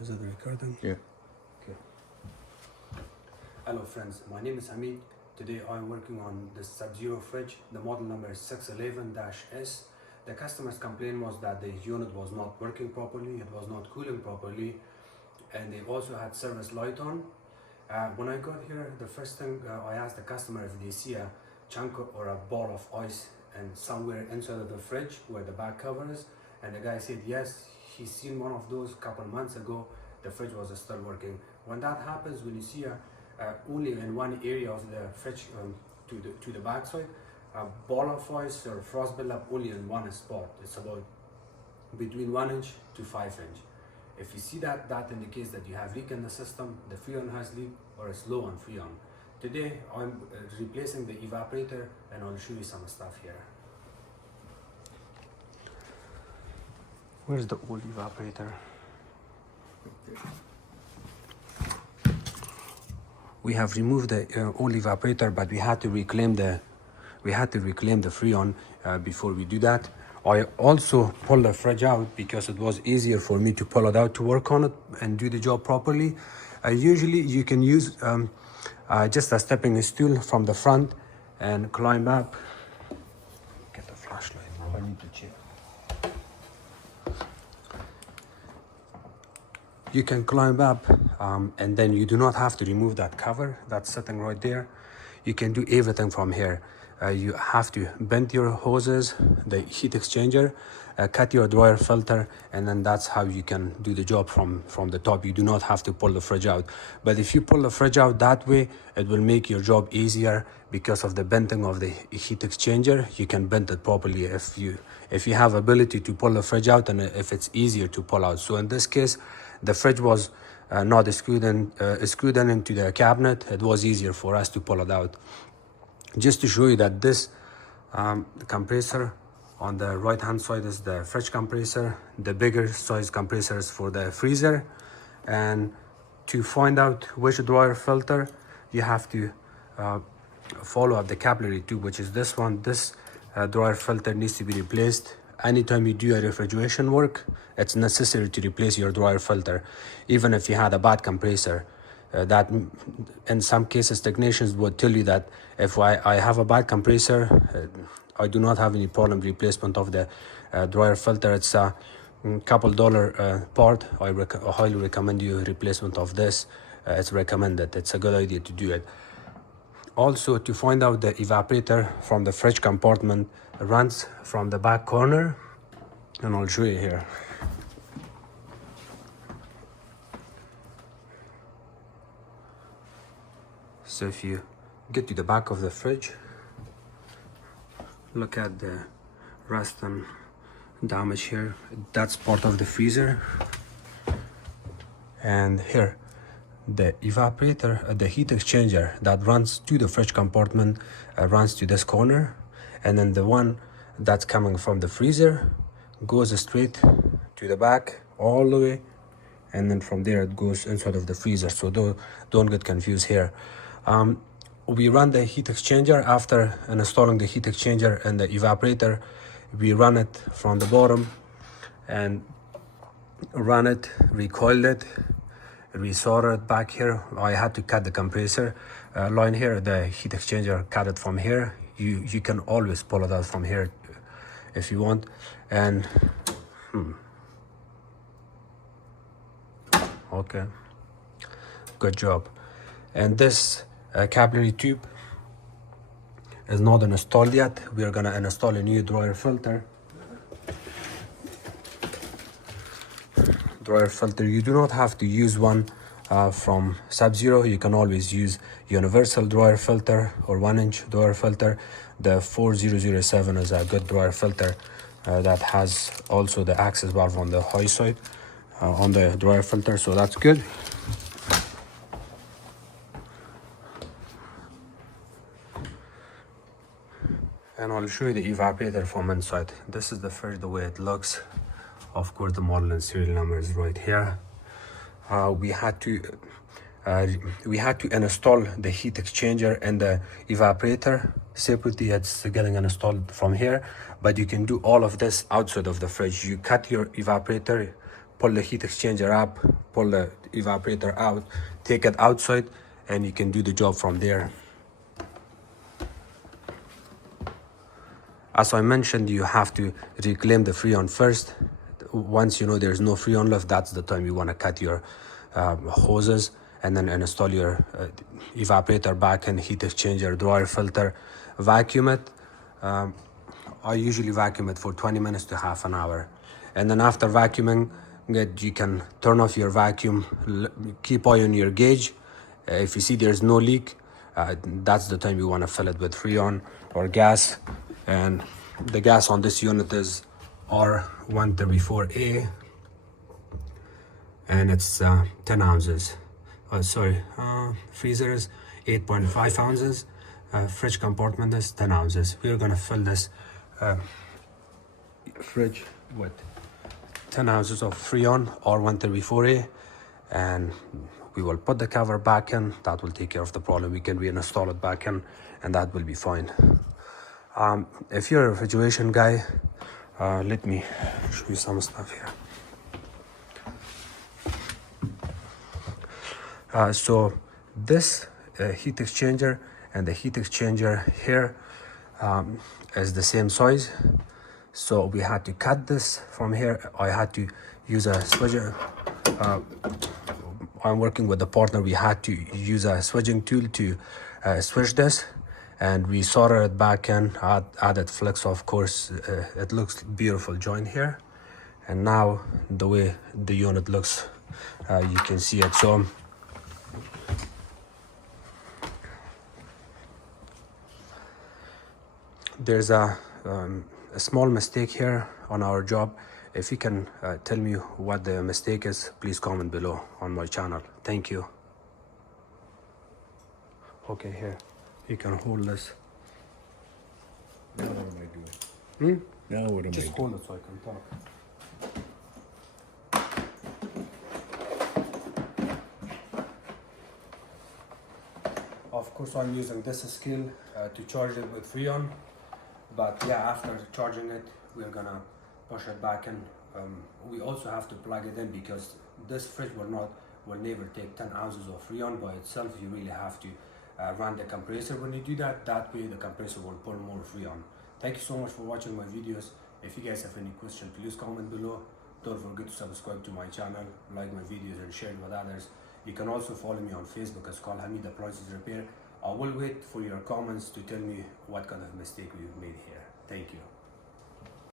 Is it recording? Yeah. Okay. Hello friends, my name is Hamid. Today I'm working on the Subzero fridge. The model number is 611-S. The customer's complaint was that the unit was not working properly, it was not cooling properly, and they also had service light on. When I got here, the first thing I asked the customer if they see a chunk or a ball of ice and somewhere inside of the fridge where the back cover is, and the guy said yes, he's seen one of those a couple months ago. The fridge was still working. When that happens, when you see only in one area of the fridge to the back side, a ball of ice or frost buildup only in one spot. It's about between 1 inch to 5 inch. If you see that, that indicates that you have leak in the system, the freon has leak, or it's low on freon. Today I'm replacing the evaporator, and I'll show you some stuff here. Where's the old evaporator? We have removed the old evaporator, but we had to reclaim the freon before we do that. I also pulled the fridge out because it was easier for me to pull it out to work on it and do the job properly. Usually you can use just a stepping stool from the front and climb up. Get the flashlight. I need to check. You can climb up and then you do not have to remove that cover that's sitting right there. You can do everything from here. You have to bend your hoses, the heat exchanger, cut your dryer filter, and then that's how you can do the job from the top. You do not have to pull the fridge out. But if you pull the fridge out that way, it will make your job easier because of the bending of the heat exchanger. You can bend it properly if you have ability to pull the fridge out, and if it's easier to pull out. So in this case, the fridge was not screwed in into the cabinet. It was easier for us to pull it out. Just to show you that this compressor on the right hand side is the fridge compressor. The bigger size compressor is for the freezer. And to find out which dryer filter, you have to follow up the capillary tube, which is this one. This dryer filter needs to be replaced. Anytime you do a refrigeration work, it's necessary to replace your dryer filter, even if you had a bad compressor. That in some cases technicians would tell you that if I have a bad compressor, I do not have any problem replacement of the dryer filter. It's a couple dollar part. I highly recommend you replacement of this. It's recommended. It's a good idea to do it. Also, to find out the evaporator from the fridge compartment runs from the back corner, and I'll show you here. So if you get to the back of the fridge, look at the rust and damage here. That's part of the freezer. And here, the evaporator, the heat exchanger that runs to the fridge compartment runs to this corner. And then the one that's coming from the freezer goes straight to the back all the way. And then from there it goes inside of the freezer. So don't get confused here. We run the heat exchanger after installing the heat exchanger and the evaporator. We run it from the bottom and run it, recoiled it, resoldered it back here. I had to cut the compressor line here. The heat exchanger cut it from here. You can always pull it out from here if you want. And okay, good job. And this capillary tube is not installed yet. We are gonna install a new dryer filter. Dryer filter, you do not have to use one from Subzero. You can always use universal dryer filter or 1 inch dryer filter. The 4007 is a good dryer filter that has also the access valve on the high side on the dryer filter, so that's good. And I'll show you the evaporator from inside. This is the fridge, the way it looks. Of course, the model and serial number is right here. We had to install the heat exchanger and the evaporator separately. It's getting installed from here, but you can do all of this outside of the fridge. You cut your evaporator, pull the heat exchanger up, pull the evaporator out, take it outside, and you can do the job from there. As I mentioned, you have to reclaim the freon first. Once you know there's no freon left, that's the time you want to cut your hoses and then install your evaporator back in, heat exchanger, dryer filter, vacuum it. I usually vacuum it for 20 minutes to half an hour. And then after vacuuming it, you can turn off your vacuum, keep eye on your gauge. If you see there's no leak, that's the time you want to fill it with freon or gas. And the gas on this unit is R134A, and it's 10 ounces. Freezer is 8.5 ounces. Fridge compartment is 10 ounces. We're gonna fill this fridge with 10 ounces of freon R134A, and we will put the cover back in. That will take care of the problem. We can reinstall it back in, and that will be fine. If you're a refrigeration guy, let me show you some stuff here. So this heat exchanger and the heat exchanger here is the same size. So we had to cut this from here. I had to use a switcher. I'm working with a partner. We had to use a switching tool to switch this, and we soldered it back in, added flex, of course. It looks beautiful joint here. And now the way the unit looks, you can see it. So there's a small mistake here on our job. If you can tell me what the mistake is, please comment below on my channel. Thank you. Okay, here, you can hold this. Now what am I doing? Now what am I Just doing? hold it so I can talk. Of course, I'm using this scale to charge it with freon. But yeah, after charging it, we're gonna push it back in. We also have to plug it in because this fridge will never take 10 ounces of freon by itself. You really have to run the compressor when you do that. That way the compressor will pull more freon. Thank you so much for watching my videos. If you guys have any questions, please comment below. Don't forget to subscribe to my channel, like my videos, and share it with others. You can also follow me on Facebook as called Hamid Appliances Repair. I will wait for your comments to tell me what kind of mistake we've made here. Thank you.